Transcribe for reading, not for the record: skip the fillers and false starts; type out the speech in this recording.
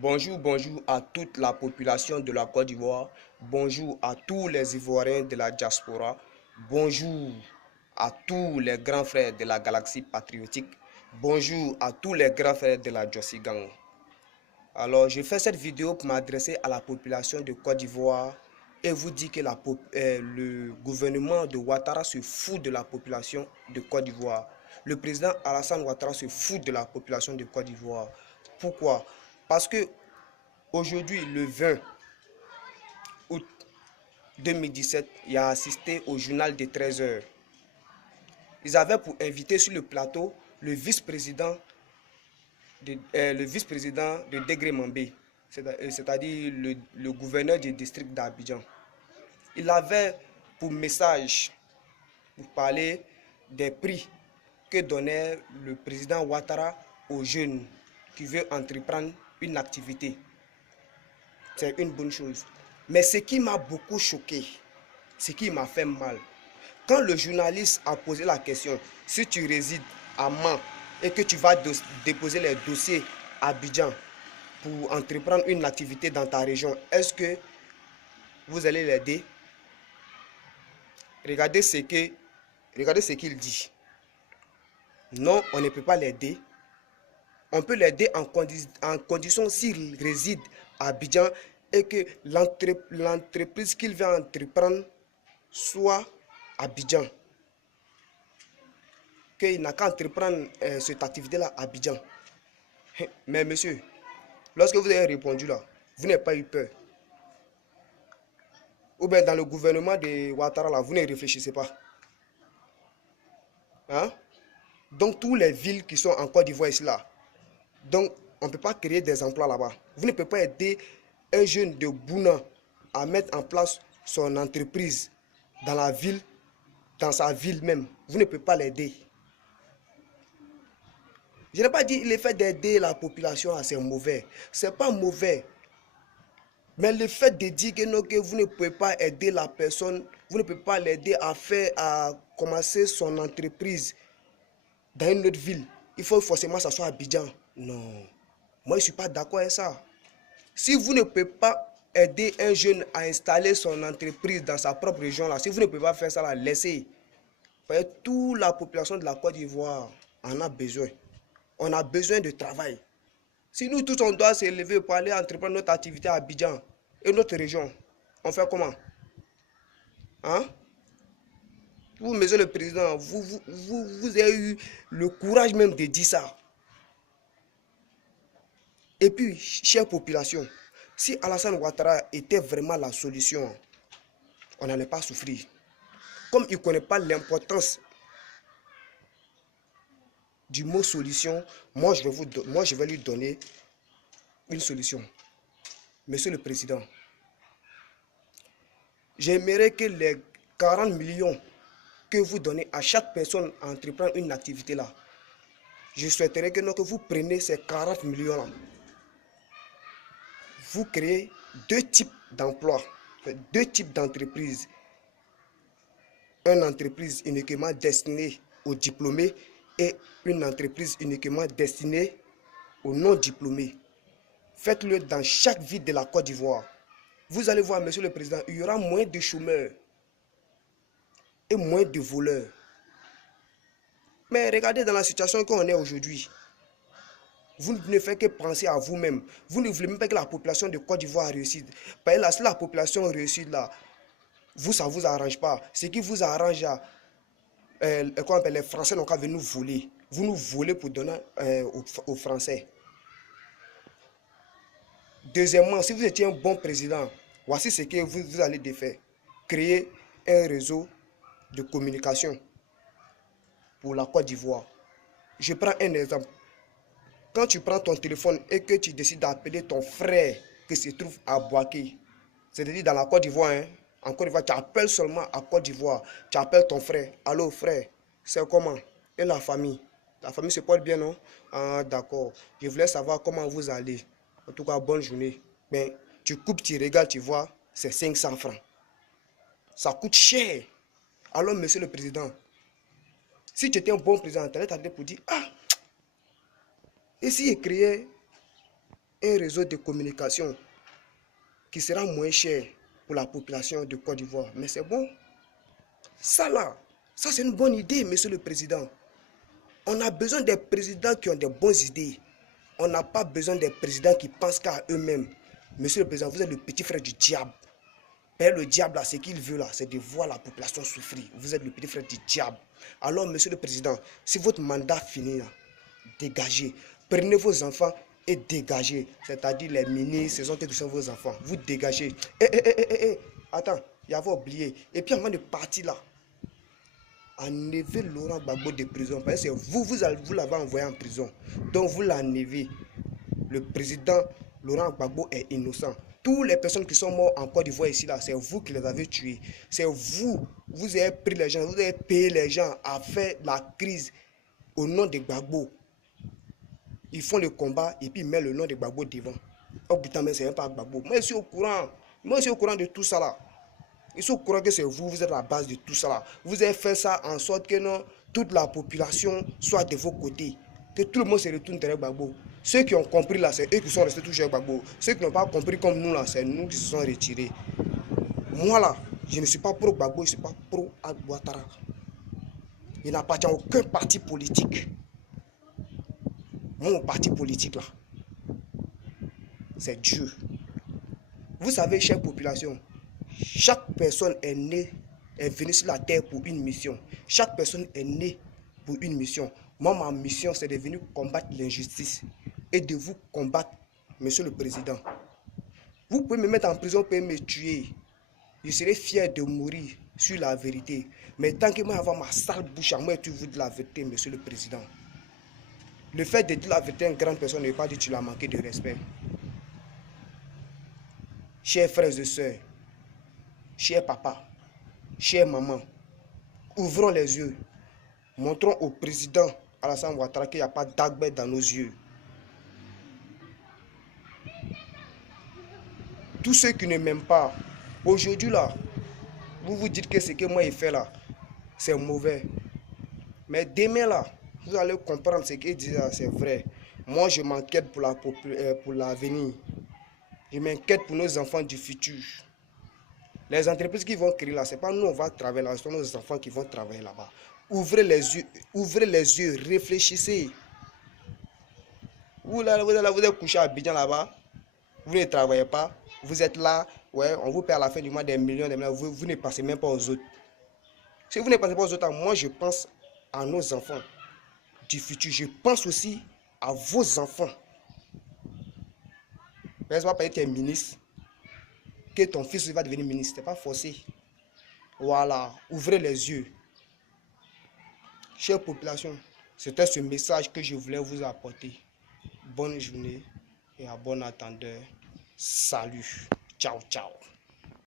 Bonjour, bonjour à toute la population de la Côte d'Ivoire. Bonjour à tous les Ivoiriens de la diaspora. Bonjour à tous les grands frères de la galaxie patriotique. Bonjour à tous les grands frères de la Jossi Gang. Alors, je fais cette vidéo pour m'adresser à la population de Côte d'Ivoire et vous dire que le gouvernement de Ouattara se fout de la population de Côte d'Ivoire. Le président Alassane Ouattara se fout de la population de Côte d'Ivoire. Pourquoi? Parce que aujourd'hui, le 20 août 2017, il a assisté au journal de 13 heures. Ils avaient pour invité sur le plateau le vice-président de Degré Mambé, c'est-à-dire le gouverneur du district d'Abidjan. Il avait pour message, pour parler des prix que donnait le président Ouattara aux jeunes qui veulent entreprendre une activité. C'est une bonne chose. Mais ce qui m'a beaucoup choqué, ce qui m'a fait mal, quand le journaliste a posé la question, si tu résides à Mans et que tu vas déposer les dossiers à Abidjan pour entreprendre une activité dans ta région, est-ce que vous allez l'aider? Regardez ce qu'il dit. Non, on ne peut pas l'aider. On peut l'aider en condition s'il réside à Abidjan et que l'entreprise qu'il va entreprendre soit à Abidjan. Qu'il n'a qu'à entreprendre cette activité-là à Abidjan. Mais monsieur, lorsque vous avez répondu là, vous n'avez pas eu peur. Ou bien dans le gouvernement de Ouattara là, vous ne réfléchissez pas. Hein? Donc toutes les villes qui sont en Côte d'Ivoire ici là, donc on ne peut pas créer des emplois là-bas. Vous ne pouvez pas aider un jeune de Bouna à mettre en place son entreprise dans la ville, dans sa ville même. Vous ne pouvez pas l'aider. Je n'ai pas dit le fait d'aider la population, c'est mauvais. Ce n'est pas mauvais. Mais le fait de dire que, non, que vous ne pouvez pas aider la personne, vous ne pouvez pas l'aider à commencer son entreprise dans une autre ville, il faut forcément que ça soit à Abidjan. Non, moi je ne suis pas d'accord avec ça. Si vous ne pouvez pas aider un jeune à installer son entreprise dans sa propre région, là, si vous ne pouvez pas faire ça, là, laissez. Parce que toute la population de la Côte d'Ivoire en a besoin. On a besoin de travail. Si nous tous on doit s'élever pour aller entreprendre notre activité à Abidjan et notre région, on fait comment? Hein? Vous, monsieur le président, vous avez eu le courage même de dire ça. Et puis, chère population, si Alassane Ouattara était vraiment la solution, on n'allait pas souffrir. Comme il ne connaît pas l'importance du mot solution, moi je vais lui donner une solution. Monsieur le Président, j'aimerais que les 40 millions que vous donnez à chaque personne à entreprendre une activité là, je souhaiterais que vous preniez ces 40 millions là. Vous créez deux types d'emplois, deux types d'entreprises. Une entreprise uniquement destinée aux diplômés et une entreprise uniquement destinée aux non-diplômés. Faites-le dans chaque ville de la Côte d'Ivoire. Vous allez voir, monsieur le président, il y aura moins de chômeurs et moins de voleurs. Mais regardez dans la situation qu'on est aujourd'hui. Vous ne faites que penser à vous-même. Vous ne voulez même pas que la population de Côte d'Ivoire réussisse. Parce que là, si la population réussit là, vous, ça ne vous arrange pas. Ce qui vous arrange, les Français n'ont qu'à venir nous voler. Vous nous volez pour donner aux Français. Deuxièmement, si vous étiez un bon président, voici ce que vous allez faire. Créer un réseau de communication pour la Côte d'Ivoire. Je prends un exemple. Quand tu prends ton téléphone et que tu décides d'appeler ton frère qui se trouve à Boaké, c'est-à-dire dans la Côte d'Ivoire, hein, en Côte d'Ivoire, tu appelles seulement à Côte d'Ivoire, tu appelles ton frère. Allô frère, c'est comment? Et la famille? La famille se porte bien, non? Ah d'accord, je voulais savoir comment vous allez. En tout cas, bonne journée. Mais tu coupes, tu regardes, tu vois, c'est 500 francs. Ça coûte cher. Alors, monsieur le président, si tu étais un bon président, tu allais t'appeler pour dire, ah, et si il créait un réseau de communication qui sera moins cher pour la population de Côte d'Ivoire. Mais c'est bon. Ça là, ça c'est une bonne idée, monsieur le président. On a besoin des présidents qui ont des bonnes idées. On n'a pas besoin des présidents qui pensent qu'à eux-mêmes. Monsieur le président, vous êtes le petit frère du diable. Père le diable, là, ce qu'il veut là, c'est de voir la population souffrir. Vous êtes le petit frère du diable. Alors, monsieur le président, si votre mandat finit là, dégagez. Prenez vos enfants et dégagez. C'est-à-dire les ministres, ce sont tous vos enfants. Vous dégagez. Attends, il avait oublié. Et puis avant de partir là, enlevez Laurent Gbagbo de prison. Parce que vous l'avez envoyé en prison. Donc vous l'enlevez. Le président Laurent Gbagbo est innocent. Toutes les personnes qui sont mortes en Côte d'Ivoire ici, là, c'est vous qui les avez tués. C'est vous. Vous avez pris les gens, vous avez payé les gens à faire la crise au nom de Gbagbo. Ils font le combat et puis ils mettent le nom de Gbagbo devant. Oh putain, mais c'est même pas Gbagbo. Moi, je suis au courant. Moi, je suis au courant de tout ça là. Ils sont au courant que c'est vous, vous êtes à la base de tout ça là. Vous avez fait ça en sorte que non, toute la population soit de vos côtés. Que tout le monde se retourne derrière Gbagbo. Ceux qui ont compris là, c'est eux qui sont restés toujours avec Gbagbo. Ceux qui n'ont pas compris comme nous là, c'est nous qui se sont retirés. Moi là, je ne suis pas pro Gbagbo, je ne suis pas pro Ouattara. Il n'appartient à aucun parti politique. Mon parti politique là, c'est Dieu. Vous savez, chère population, chaque personne est née, est venue sur la terre pour une mission. Chaque personne est née pour une mission. Moi, ma mission, c'est de venir combattre l'injustice et de vous combattre, monsieur le président. Vous pouvez me mettre en prison, vous pouvez me tuer. Je serai fier de mourir sur la vérité. Mais tant que moi, avoir ma sale bouche à moi, tu vous dis la vérité, monsieur le président. Le fait de dire la vérité à une grande personne ne veut pas dire que tu l'as manqué de respect. Chers frères et sœurs, chers papas, chers mamans, ouvrons les yeux. Montrons au président Alassane Ouattara qu'il n'y a pas d'Agbet dans nos yeux. Tous ceux qui ne m'aiment pas, aujourd'hui là, vous vous dites que ce que moi il fait là, c'est mauvais. Mais demain là, vous allez comprendre ce qu'il dit là, c'est vrai. Moi je m'inquiète pour l'avenir. Je m'inquiète pour nos enfants du futur. Les entreprises qui vont créer là, ce n'est pas nous on va travailler là, ce sont nos enfants qui vont travailler là-bas. Ouvrez les yeux, réfléchissez. Vous êtes couché à Abidjan là-bas, vous ne travaillez pas, vous êtes là, ouais, on vous paie à la fin du mois des millions, vous ne pensez même pas aux autres. Si vous ne pensez pas aux autres, moi je pense à nos enfants du futur. Je pense aussi à vos enfants. Tu vas pas être ministre, que ton fils va devenir ministre, ce n'est pas forcé. Voilà, ouvrez les yeux. Chère population, c'était ce message que je voulais vous apporter. Bonne journée et à bon attendeur. Salut. Ciao, ciao.